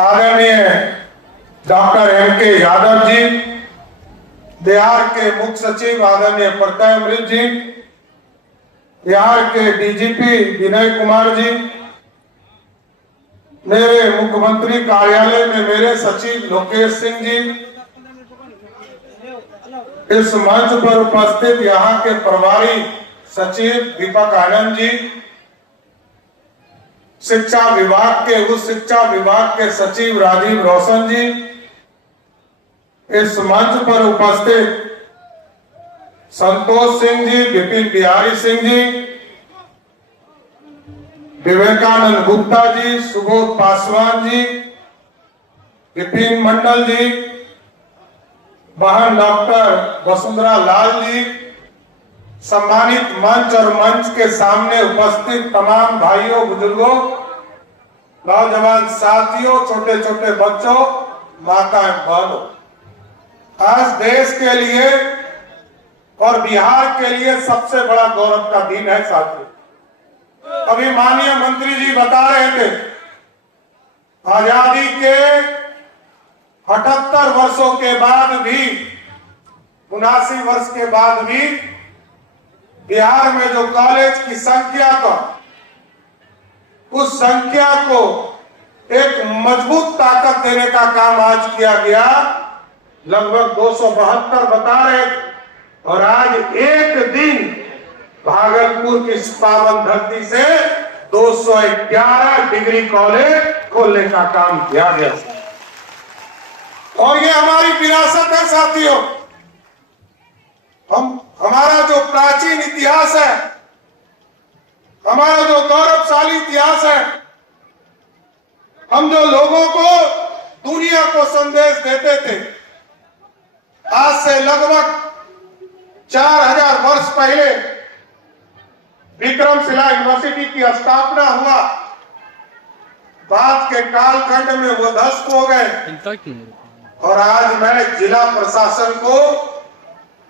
आदरणीय doctor M.K. Yadav ji, Bihar के मुख्य सचिव आदरणीय प्रत्यय अमृत जी, बिहार के DGP विनय कुमार जी, मेरे मुख्यमंत्री कार्यालय में मेरे सचिव लोकेश सिंह जी, इस मंच पर उपस्थित यहाँ के प्रभारी सचिव दीपक आनंद जी, शिक्षा विभाग के उच्च शिक्षा विभाग के सचिव राजीव रोशन जी, इस मंच पर उपस्थित संतोष सिंह जी, विपिन बिहारी सिंह जी, विवेकानंद गुप्ता जी, सुबोध पासवान जी, विपिन मंडल जी, बहन डॉक्टर वसुंधरा लाल जी, सम्मानित मंच और मंच के सामने उपस्थित तमाम भाइयों बुजुर्गों, नौजवान साथियों, छोटे छोटे बच्चों, माताएं बहनों, आज देश के लिए और बिहार के लिए सबसे बड़ा गौरव का दिन है साथियों। अभी माननीय मंत्री जी बता रहे थे, आजादी के 78 वर्षों के बाद भी, 79 वर्ष के बाद भी बिहार में जो कॉलेज की संख्या था, उस संख्या को एक मजबूत ताकत देने का काम आज किया गया। लगभग 272 बता रहे, और आज एक दिन भागलपुर की पावन धरती से 211 डिग्री कॉलेज खोलने का काम किया गया। और ये हमारी विरासत है साथियों। हमारा जो प्राचीन इतिहास है, हमारा जो गौरवशाली इतिहास है, हम जो लोगों को दुनिया को संदेश देते थे, आज से लगभग 4000 वर्ष पहले विक्रमशिला यूनिवर्सिटी की स्थापना हुआ। बाद के कालखंड में वो ध्वस्त हो गए, और आज मैं जिला प्रशासन को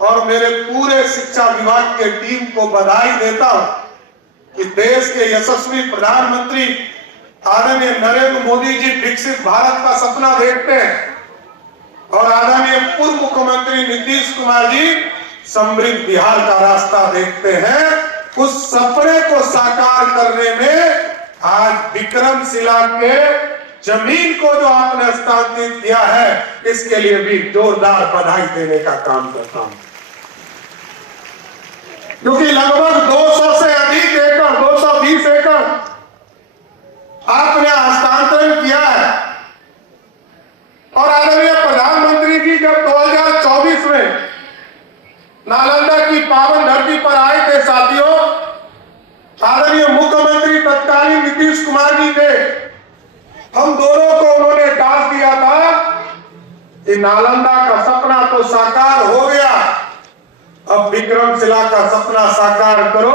और मेरे पूरे शिक्षा विभाग के टीम को बधाई देता हूं कि देश के यशस्वी प्रधानमंत्री आदरणीय नरेंद्र मोदी जी विकसित भारत का सपना देखते हैं, और आदरणीय पूर्व मुख्यमंत्री नीतीश कुमार जी समृद्ध बिहार का रास्ता देखते हैं। उस सपने को साकार करने में आज विक्रमशिला के जमीन को जो आपने हस्तांतरित किया है, इसके लिए भी जोरदार बधाई देने का काम करता हूं, क्योंकि लगभग 200 से अधिक एकड़, 220 एकड़ आपने हस्तांतरण किया है। और आदरणीय प्रधानमंत्री जी जब 2024 में नालंदा की पावन धरती पर आए थे साथियों, आदरणीय मुख्यमंत्री तत्कालीन नीतीश कुमार जी थे, हम दोनों को उन्होंने डांट दिया था कि नालंदा का सपना तो साकार हो गया, अब विक्रमशिला का सपना साकार करो।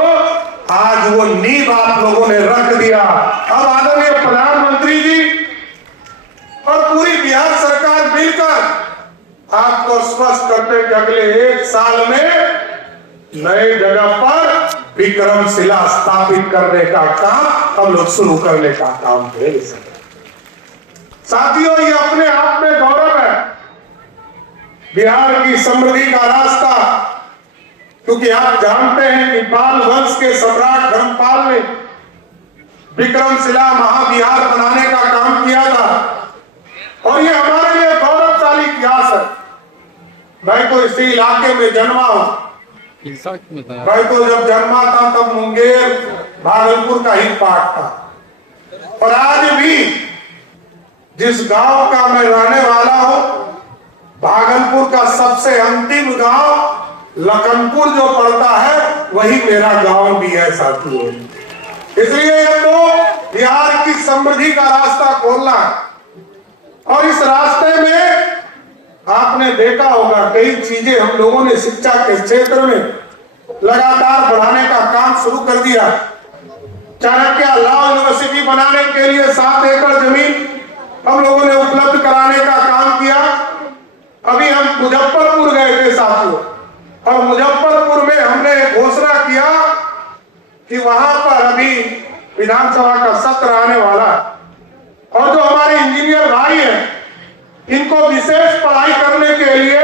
आज वो नींव आप लोगों ने रख दिया। अब आदरणीय प्रधानमंत्री जी और पूरी बिहार सरकार मिलकर आपको स्पष्ट करते कि अगले 1 साल में नए जगह पर विक्रमशिला स्थापित करने का काम हम लोग शुरू करने का काम कर सकते। साथियों, ये अपने आप में गौरव है बिहार की समृद्धि का रास्ता, क्योंकि आप जानते हैं कि पाल वंश के सम्राट धर्मपाल ने विक्रमशिला महाविहार बनाने का काम किया था, और ये हमारे लिए गौरवशाली इतिहास है। मैं तो इसी इलाके में जन्मा हूं। मैं तो जब जन्मा था तब मुंगेर भागलपुर का ही पार्ट था, और आज भी जिस गांव का मैं रहने वाला हूं, भागलपुर का सबसे अंतिम गांव लखनपुर जो पड़ता है, वही मेरा गांव भी है साथियों। इसलिए तो बिहार की समृद्धि का रास्ता खोलना है, और इस रास्ते में आपने देखा होगा कई चीजें हम लोगों ने शिक्षा के क्षेत्र में लगातार बढ़ाने का काम शुरू कर दिया। चाणक्य लॉ यूनिवर्सिटी बनाने के लिए 7 एकड़ जमीन हम लोगों ने उपलब्ध कराने का काम किया। अभी हम मुजफ्फरपुर गए थे साथियों, और मुजफ्फरपुर में हमने घोषणा किया कि वहां पर अभी विधानसभा का सत्र आने वाला है, और जो हमारे इंजीनियर भाई विशेष पढ़ाई करने के लिए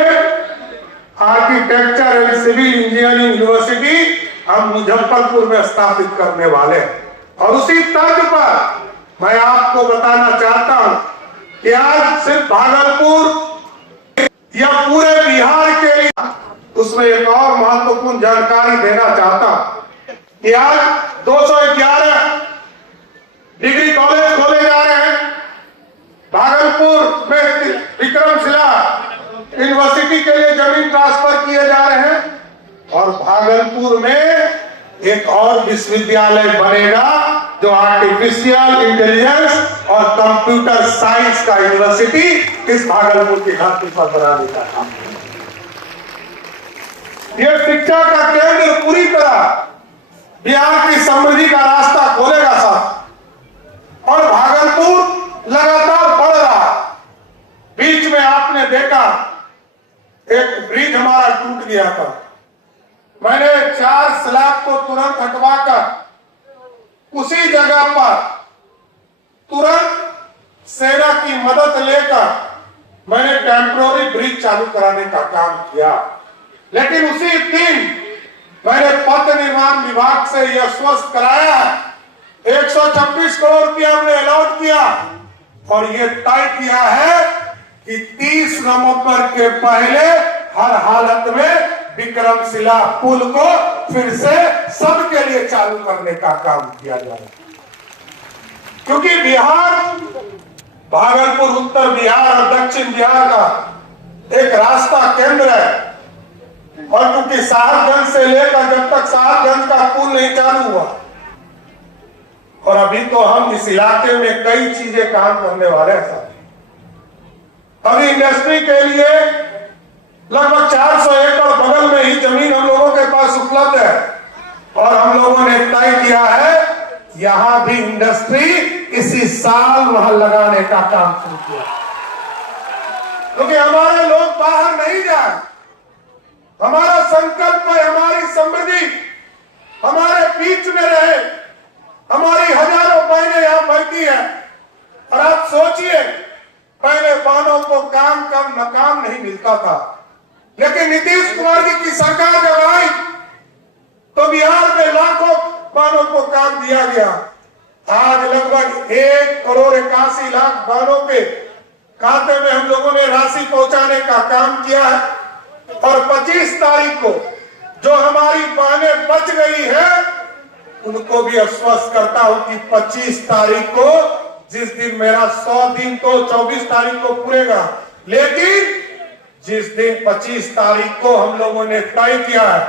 architecture and civil engineering university हम मुजफ्फरपुर में स्थापित करने वाले हैं। और उसी तर्ज पर मैं आपको बताना चाहता हूं कि आज सिर्फ भागलपुर या पूरे बिहार के लिए उसमें एक और महत्वपूर्ण जानकारी देना चाहता हूं कि आज 211 डिग्री कॉलेज खोले जा रहे हैं। भागलपुर में विक्रमशिला यूनिवर्सिटी के लिए जमीन ट्रांसफर किए जा रहे हैं और भागलपुर में एक और विश्वविद्यालय बनेगा जो आर्टिफिशियल इंटेलिजेंस और कंप्यूटर साइंस का यूनिवर्सिटी इस भागलपुर की धरती पर बनाने का काम। यह शिक्षा का केंद्र पूरी तरह बिहार की समृद्धि का रास्ता खोलेगा साहब। और भागलपुर लगातार बढ़ रहा। बीच में आपने देखा एक ब्रिज हमारा टूट गया था। मैंने 4 स्लैब को तुरंत हटवाकर उसी जगह पर तुरंत सेना की मदद लेकर मैंने टेम्पोररी ब्रिज चालू कराने का काम किया। लेकिन उसी दिन मैंने पथ निर्माण विभाग से यह स्पष्ट कराया 126 करोड़ रुपया हमने अलॉट किया और यह तय किया है कि 30 नवंबर के पहले हर हालत में विक्रमशिला पुल को फिर से सबके लिए चालू करने का काम किया जाए। क्योंकि बिहार, भागलपुर उत्तर बिहार और दक्षिण बिहार का एक रास्ता केंद्र है। और क्योंकि साहबगंज से लेकर जब तक साहबगंज का पुल नहीं चालू हुआ, और अभी तो हम इस इलाके में कई चीजें काम करने वाले हैं। अभी इंडस्ट्री के लिए लगभग 400 एकड़ बगल में ही जमीन हम लोगों के पास उपलब्ध है और हम लोगों ने तय किया है यहां भी इंडस्ट्री इसी साल वहां लगाने का काम शुरू किया। क्योंकि हमारे लोग बाहर नहीं जाए। हमारा संकल्प है हमारी समृद्धि हमारे बीच में रहे। हमारी हजारों बहनें यहां बैठी है। और आप सोचिए, पहले बहनों को काम कम काम नहीं मिलता था, लेकिन नीतीश कुमार जी की सरकार जब आई तो बिहार में लाखों बहनों को काम दिया गया। आज लगभग 1,81,00,000 बहनों के खाते में हम लोगों ने राशि पहुंचाने का काम किया है। और 25 तारीख को जो हमारी बहनें बच गई है उनको भी आश्वस्त करता हूं कि 25 तारीख को, जिस दिन मेरा 100 दिन तो 24 तारीख को पूरेगा, लेकिन जिस दिन 25 तारीख को हम लोगों ने तय किया है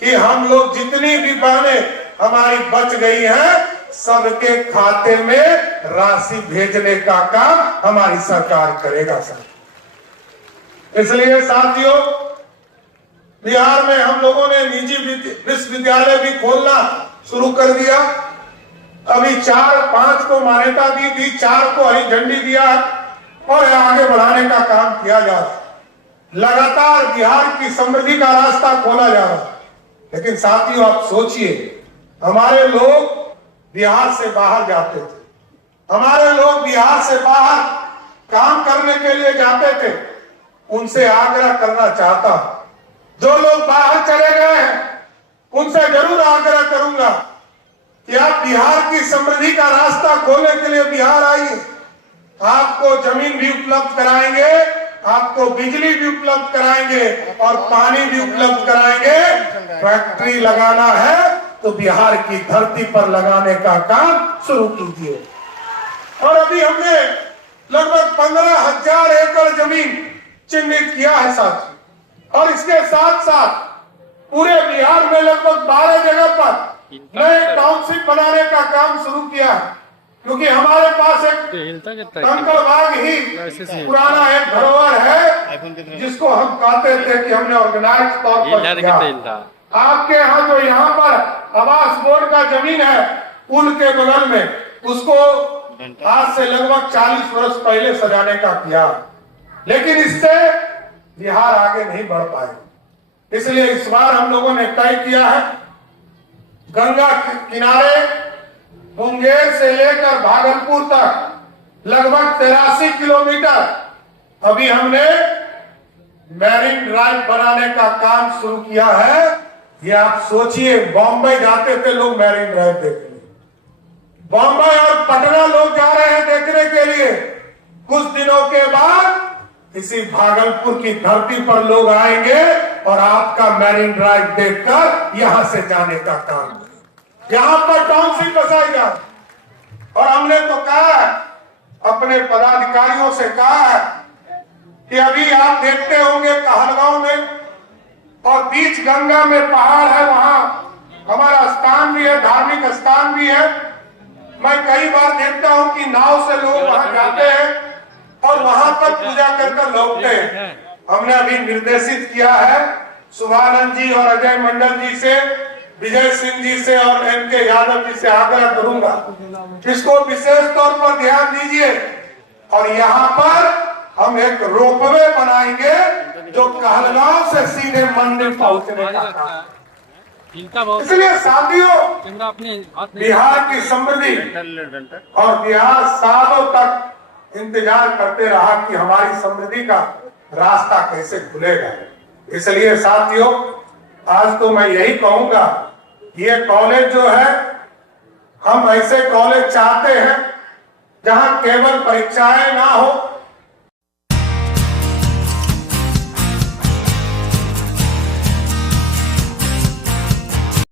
कि हम लोग जितनी भी बहनें हमारी बच गई हैं सबके खाते में राशि भेजने का काम हमारी सरकार करेगा सर। इसलिए साथियों, बिहार में हम लोगों ने निजी विश्वविद्यालय भी खोलना शुरू कर दिया। अभी 4-5 को मान्यता दी थी, 4 को हरी झंडी दिया और आगे बढ़ाने का काम किया जा रहा। लगातार बिहार की समृद्धि का रास्ता खोला जा रहा। लेकिन साथियों, आप सोचिए, हमारे लोग बिहार से बाहर जाते थे। हमारे लोग बिहार से बाहर काम करने के लिए जाते थे। उनसे आग्रह करना चाहता हूं, जो लोग बाहर चले गए हैं उनसे जरूर आग्रह करूंगा कि आप बिहार की समृद्धि का रास्ता खोलने के लिए बिहार आइए। आपको जमीन भी उपलब्ध कराएंगे, आपको बिजली भी उपलब्ध कराएंगे और पानी भी उपलब्ध कराएंगे। फैक्ट्री लगाना है तो बिहार की धरती पर लगाने का काम शुरू कीजिए। और अभी हमने लगभग 15,000 एकड़ जमीन चिन्हित किया है साथियों। और इसके साथ साथ पूरे बिहार में लगभग 12 जगह पर नए टाउनशिप बनाने का काम शुरू किया है। क्योंकि हमारे पास एक कंकड़बाग ही पुराना एक धरोहर है जिसको हम कहते थे कि हमने ऑर्गेनाइज तौर पर किया। आपके यहाँ जो यहाँ पर आवास बोर्ड का जमीन है पुल के बगल में, उसको आज से लगभग 40 वर्ष पहले सजाने का किया। लेकिन इससे बिहार आगे नहीं बढ़ पाए। इसलिए इस बार हम लोगों ने तय किया है गंगा किनारे मुंगेर से लेकर भागलपुर तक लगभग 83 किलोमीटर अभी हमने मैरिन ड्राइव बनाने का काम शुरू किया है। ये आप सोचिए, बॉम्बे जाते थे लोग मैरिन ड्राइव देखने, बॉम्बे और पटना लोग जा रहे हैं देखने के लिए। कुछ दिनों के बाद इसी भागलपुर की धरती पर लोग आएंगे और आपका मैरिन ड्राइव देखकर यहां से जाने का काम, यहां पर टाउनशिप बसाएगा। और हमने तो कहा, अपने पदाधिकारियों से कहा कि अभी आप देखते होंगे कहलगांव में और बीच गंगा में पहाड़ है, वहां हमारा स्थान भी है, धार्मिक स्थान भी है। मैं कई बार देखता हूं कि नाव से लोग वहां जाते हैं और वहां पर पूजा कर लौटते हैं। हमने अभी निर्देशित किया है सुभानंद जी और अजय मंडल जी से, विजय सिंह जी से और एम.के. यादव जी से आग्रह करूंगा, इसको विशेष तौर पर ध्यान दीजिए। और यहाँ पर हम एक रोपवे बनाएंगे जो कहलगांव से सीधे मंदिर पहुंचने का काम। इसलिए साथियों, बिहार की समृद्धि और बिहार सालों तक इंतजार करते रहा कि हमारी समृद्धि का रास्ता कैसे खुलेगा। इसलिए साथियों, आज तो मैं यही कहूंगा, ये कॉलेज जो है, हम ऐसे कॉलेज चाहते हैं जहां केवल परीक्षाएं ना हो,